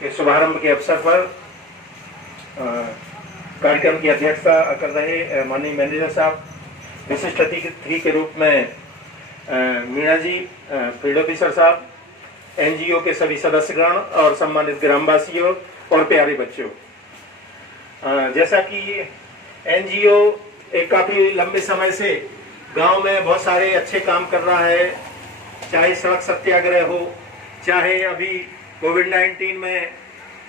के शुभारंभ के अवसर पर कार्यक्रम की अध्यक्षता कर रहे माननीय मैनेजर साहब, विशिष्ट अतिथि के रूप में मीणा जी, फील्ड ऑफिसर साहब, एनजीओ के सभी सदस्यगण और सम्मानित ग्रामवासियों और प्यारे बच्चों, जैसा कि एनजीओ एक काफी लंबे समय से गांव में बहुत सारे अच्छे काम कर रहा है, चाहे सड़क सत्याग्रह हो, चाहे अभी कोविड-19 में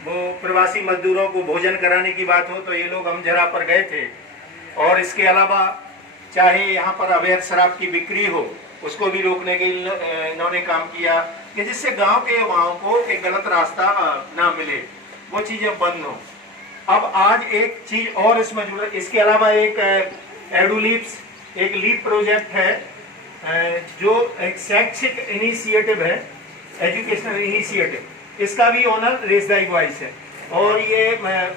वो प्रवासी मजदूरों को भोजन कराने की बात हो तो ये लोग अमझरा पर गए थे, और इसके अलावा चाहे यहाँ पर अवैध शराब की बिक्री हो उसको भी रोकने के लिए इन्होंने काम किया कि जिससे गांव के युवाओं को एक गलत रास्ता ना मिले, वो चीजें बंद हो। अब आज एक चीज और इसमें जुड़ा, इसके अलावा एक एडुलिप्स एक लीप प्रोजेक्ट है जो एक शैक्षिक इनिशिएटिव है, एजुकेशनल इनिशिएटिव, इसका भी ऑनर रेसदाई वॉइस है। और ये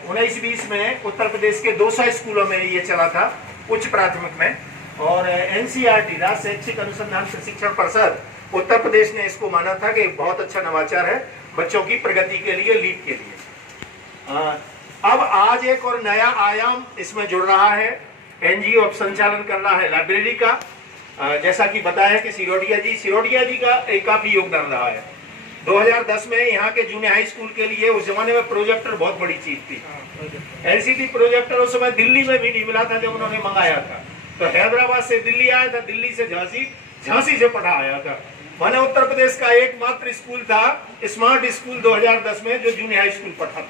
19-20 में उत्तर प्रदेश के 200 स्कूलों में ये चला था, उच्च प्राथमिक में, और एनसीईआरटी राज्य शैक्षिक अनुसंधान प्रशिक्षण परिषद उत्तर प्रदेश ने इसको माना था कि बहुत अच्छा नवाचार है बच्चों की प्रगति के लिए, लीप के लिए। अब आज एक और नया आयाम इसमें जुड़ रहा है। एनजीओ अब संचालन कर रहा है लाइब्रेरी का, जैसा कि बताया कि सिरोडिया जी का एक काफी योगदान रहा है। 2010 में यहाँ के जूनियर हाई स्कूल के लिए उस जमाने में प्रोजेक्टर बहुत बड़ी चीज थी। एलसीडी प्रोजेक्टर उस समय दिल्ली में भी नहीं मिला था जब उन्होंने मंगाया था, तो हैदराबाद से दिल्ली आया था, दिल्ली से झांसी, झांसी से पढ़ा आया था। मैंने उत्तर प्रदेश का एकमात्र स्कूल था स्मार्ट स्कूल 2010 में जो जूनियर हाई स्कूल पढ़ा था,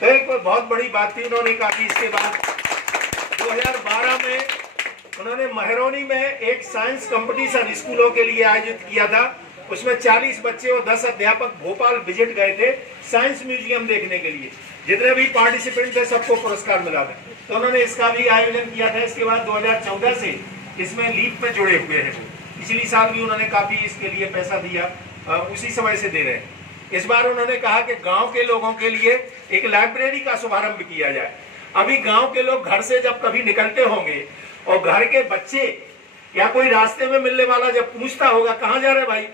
तो एक बहुत बड़ी बात थी। उन्होंने कहा कि इसके बाद 2012 में उन्होंने महरौनी में एक साइंस कंपटीशन स्कूलों के लिए आयोजित किया था, उसमें 40 बच्चे और 10 अध्यापक भोपाल विजिट गए थे साइंस म्यूजियम देखने के लिए। जितने भी पार्टिसिपेंट थे सबको पुरस्कार मिला था, तो उन्होंने इसका भी आयोजन किया था। इसके बाद 2014 से इसमें लीप में जुड़े हुए हैं, पिछली साल भी उन्होंने काफी इसके लिए पैसा दिया, उसी समय से दे रहे हैं। इस बार उन्होंने कहा कि गांव के लोगों के लिए एक लाइब्रेरी का शुभारंभ किया जाए। अभी गांव के लोग घर से जब कभी निकलते होंगे और घर के बच्चे या कोई रास्ते में मिलने वाला जब पूछता होगा कहाँ जा रहे भाई,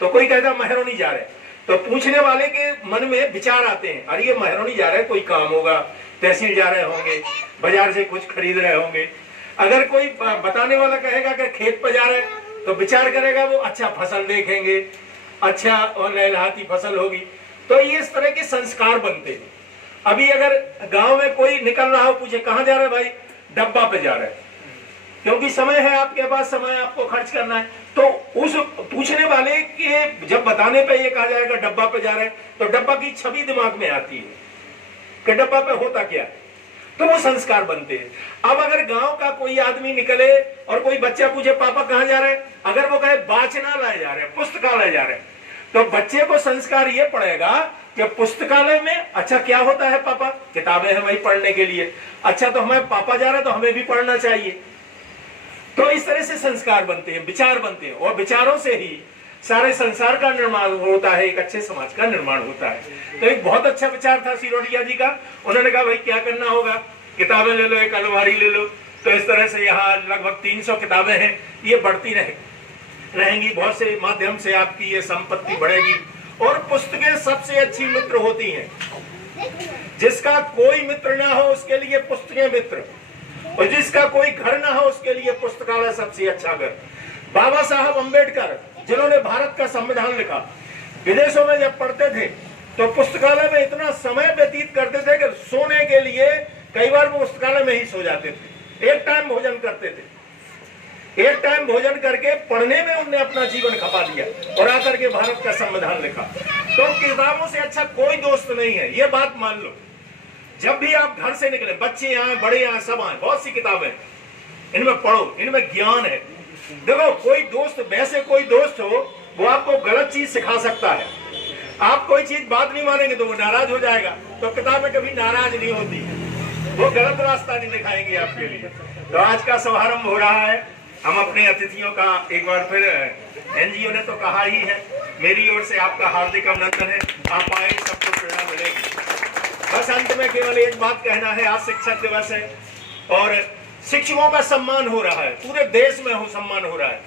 तो कोई कहता महरौनी जा रहे, तो पूछने वाले के मन में विचार आते हैं, अरे ये महरौनी जा रहे, कोई काम होगा, तहसील जा रहे होंगे, बाजार से कुछ खरीद रहे होंगे। अगर कोई बताने वाला कहेगा कि खेत पर जा रहे, तो विचार करेगा वो अच्छा फसल देखेंगे, अच्छा और लहलहाती फसल होगी। तो ये इस तरह के संस्कार बनते हैं। अभी अगर गांव में कोई निकल रहा हो, पूछे कहाँ जा रहे भाई, डब्बा पे जा रहे, क्योंकि समय है आपके पास, समय आपको खर्च करना है, तो उस पूछने वाले के जब बताने पे ये कहा जाएगा डब्बा पे जा रहे, तो डब्बा की छवि दिमाग में आती है कि डब्बा पे होता क्या है, तो वो संस्कार बनते हैं। अब अगर गांव का कोई आदमी निकले और कोई बच्चा पूछे पापा कहाँ जा रहे हैं, अगर वो कहे वाचनालय जा रहे हैं, पुस्तकालय जा रहे हैं, तो बच्चे को संस्कार ये पड़ेगा कि पुस्तकालय में अच्छा क्या होता है पापा, किताबें हैं वही पढ़ने के लिए, अच्छा तो हमें पापा जा रहे हैं तो हमें भी पढ़ना चाहिए। तो इस तरह से संस्कार बनते हैं, विचार बनते हैं, और विचारों से ही सारे संसार का निर्माण होता है, एक अच्छे समाज का निर्माण होता है। तो एक बहुत अच्छा विचार था सिरोडिया जी का। उन्होंने कहा भाई क्या करना होगा, किताबें ले लो, एक अलमारी ले लो। तो इस तरह से यहाँ लगभग 300 किताबें हैं, ये बढ़ती रहेंगी, बहुत से माध्यम से आपकी ये संपत्ति बढ़ेगी। और पुस्तकें सबसे अच्छी मित्र होती हैं, जिसका कोई मित्र ना हो उसके लिए पुस्तकें मित्र, और जिसका कोई घर ना हो उसके लिए पुस्तकालय सबसे अच्छा घर। बाबा साहब अम्बेडकर जिन्होंने भारत का संविधान लिखा, विदेशों में जब पढ़ते थे तो पुस्तकालय में इतना समय व्यतीत करते थे कि सोने के लिए कई बार वो पुस्तकालय में ही सो जाते थे। एक टाइम भोजन करते थे, एक टाइम भोजन करके पढ़ने में उन्होंने अपना जीवन खपा दिया और आकर के भारत का संविधान लिखा। तो किताबों से अच्छा कोई दोस्त नहीं है, ये बात मान लो। जब भी आप घर से निकले, बच्चे आए बड़े आए सब आए, बहुत सी किताबें, इनमें पढ़ो, इनमें ज्ञान है। देखो कोई दोस्त, वैसे कोई दोस्त हो वो आपको गलत चीज सिखा सकता है, आप कोई चीज बात नहीं मानेंगे तो वो नाराज हो जाएगा, तो किताबें कभी नाराज नहीं होती, वो गलत रास्ता नहीं दिखाएंगे आपके लिए। तो आज का शुभारंभ हो रहा है, हम अपने अतिथियों का एक बार फिर, एनजीओ ने तो कहा ही है, मेरी ओर से आपका हार्दिक अभिनंदन है, आप आए सबको प्रेरणा मिलेगी। बस अंत में केवल एक बात कहना है, आज शिक्षक दिवस है और शिक्षकों का सम्मान हो रहा है, पूरे देश में सम्मान हो रहा है,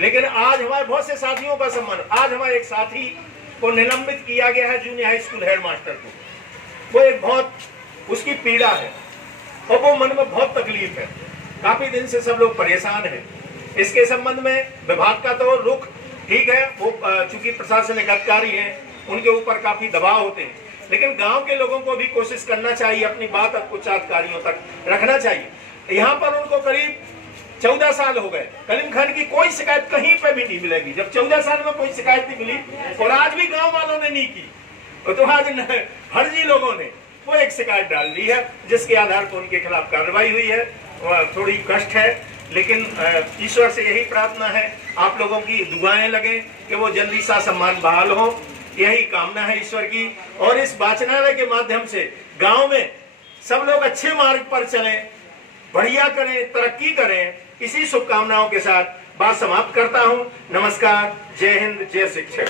लेकिन आज हमारे बहुत से साथियों का सम्मान। आज हमारे एक साथी को निलंबित किया गया है, जूनियर हाई स्कूल हेडमास्टर को। वो एक बहुत उसकी पीड़ा है और वो मन में बहुत तकलीफ है। काफी दिन से सब लोग परेशान हैं। इसके संबंध में विभाग का तो रुख ठीक है, वो चूंकि प्रशासनिक अधिकारी हैं, उनके ऊपर काफी दबाव होते हैं, लेकिन गांव के लोगों को भी कोशिश करना चाहिए, अपनी बात उच्च अधिकारियों तक रखना चाहिए। यहाँ पर उनको करीब 14 साल हो गए, कलीम खान की कोई शिकायत कहीं पे भी नहीं मिलेगी। जब 14 साल में कोई शिकायत नहीं मिली और आज भी गांव वालों ने नहीं की, तो आज फर्जी लोगों ने वो एक शिकायत डाल दी है, जिसके आधार पर उनके खिलाफ कार्रवाई हुई है। थोड़ी कष्ट है, लेकिन ईश्वर से यही प्रार्थना है, आप लोगों की दुआएं लगे कि वो जल्दी सा सम्मान बहाल हो, यही कामना है ईश्वर की। और इस वाचनालय के माध्यम से गांव में सब लोग अच्छे मार्ग पर चलें, बढ़िया करें, तरक्की करें, इसी शुभकामनाओं के साथ बात समाप्त करता हूं। नमस्कार, जय हिंद, जय शिक्षक।